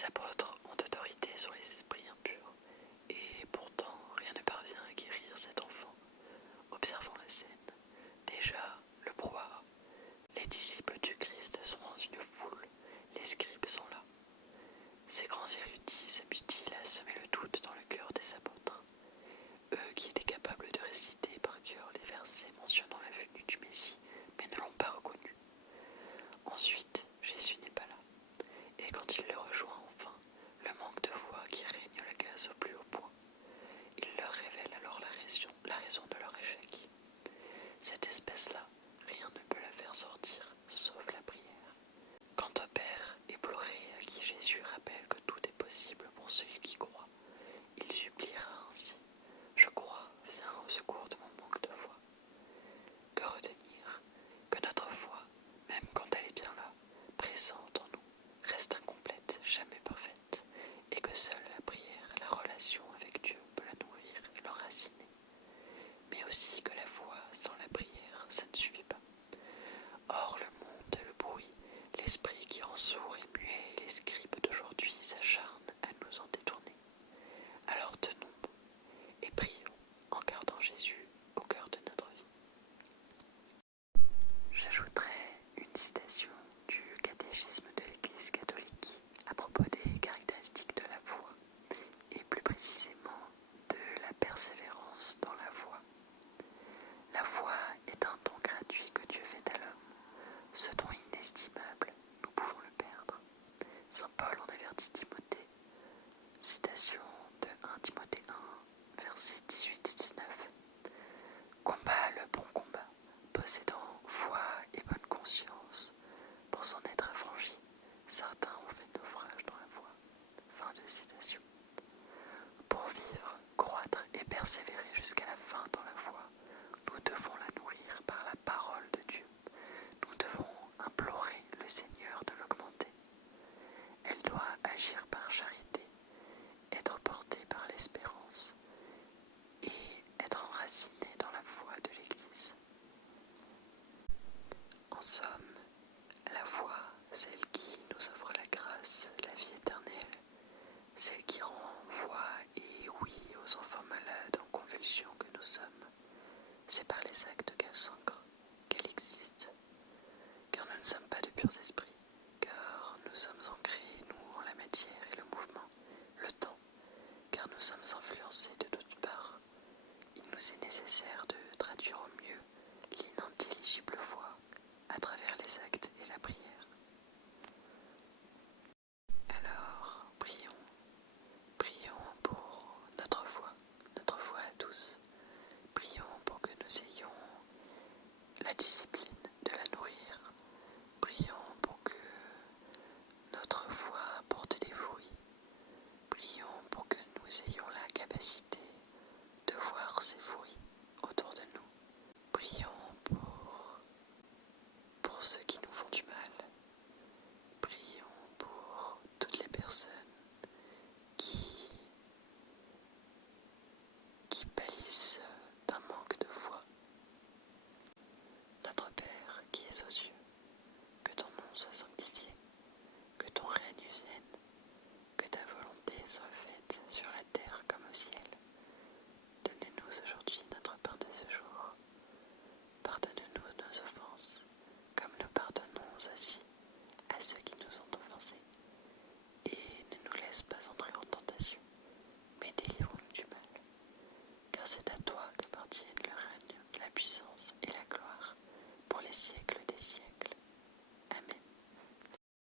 Les apôtres ont autorité sur les esprits impurs, et pourtant rien ne parvient à guérir cet enfant. Observons la scène. Déjà, le brouhaha. Les disciples du Christ sont dans une foule, les scribes sont là. Ces grands érudits s'amusent-ils à semer le doute dans le cœur des apôtres, eux qui étaient capables de réciter par cœur les versets mentionnant la venue du Messie, mais ne l'ont pas reconnu. Ensuite, Jésus n'est pas là, et quand il le rejoint enfin, le manque de foi qui règne l'agace au plus haut point. Il leur révèle alors la raison de leur échec. Cette espèce-là, rien ne peut la faire sortir, sauf la prière. Quant au Père éploré à qui Jésus rappelle que tout est possible pour celui qui croit, il suppliera ainsi: je crois, viens au secours de mon manque de foi. Que retenir? Que notre foi, même quand elle est bien là, présente en nous, reste incomplète, jamais parfaite, et que seule la prière, la relation avec Dieu peut la nourrir et l'enraciner. Mais aussi que la foi sans la prière, ça ne suffit pas. Or le monde, le bruit, l'esprit qui rend sourd et muet, les scribes d'aujourd'hui s'acharnent à nous en détourner. Alors tenons bon et prions en gardant Jésus au cœur de notre vie. J'ajouterai une citation du catéchisme de l'Église catholique à propos des caractéristiques de la foi, et plus précisément de la persévérance dans la foi. La foi est un don gratuit que Dieu fait à l'homme. Ce don inestimable, nous pouvons le perdre. Saint Paul en avertit Timothée. Citation de 1 Timothée 1, versets 18-19. Combat le bon combat, possédant foi et bonne conscience. Pour s'en être affranchis, certains ont fait naufrage dans la foi. Fin de citation. Pour vivre, croître et persévérer jusqu'à la fin dans la foi, nous devons la nourrir par la parole de Dieu. Nous devons implorer le Seigneur de l'augmenter. Elle doit agir par charité, être portée par l'espérance et être enracinée dans la foi de l'Église. En somme, la foi, celle qui nous offre la grâce, la vie éternelle, celle qui rend voix et oui aux enfants malades en convulsion que nous sommes, c'est par les actes qu'elle s'ancre, qu'elle existe. Car nous ne sommes pas de purs esprits, car nous sommes ancrés, nous, en la matière et le mouvement, le temps, car nous sommes influencés de toutes parts. Il nous est nécessaire de traduire au mieux l'inintelligible foi à travers les actes et la prière. Alors, prions pour notre foi à tous. Prions pour que nous ayons la discipline de la nourrir. Prions pour que notre foi porte des fruits. Prions pour que nous ayons la capacité de voir ces fruits autour de nous. Prions pour ceux qui nous font du mal. Prions pour toutes les personnes qui pâlissent d'un manque de foi. Notre Père qui es aux cieux, que ton nom soit sanctifié, que ton règne vienne, que ta volonté soit faite sur la terre comme au ciel. Donne-nous aujourd'hui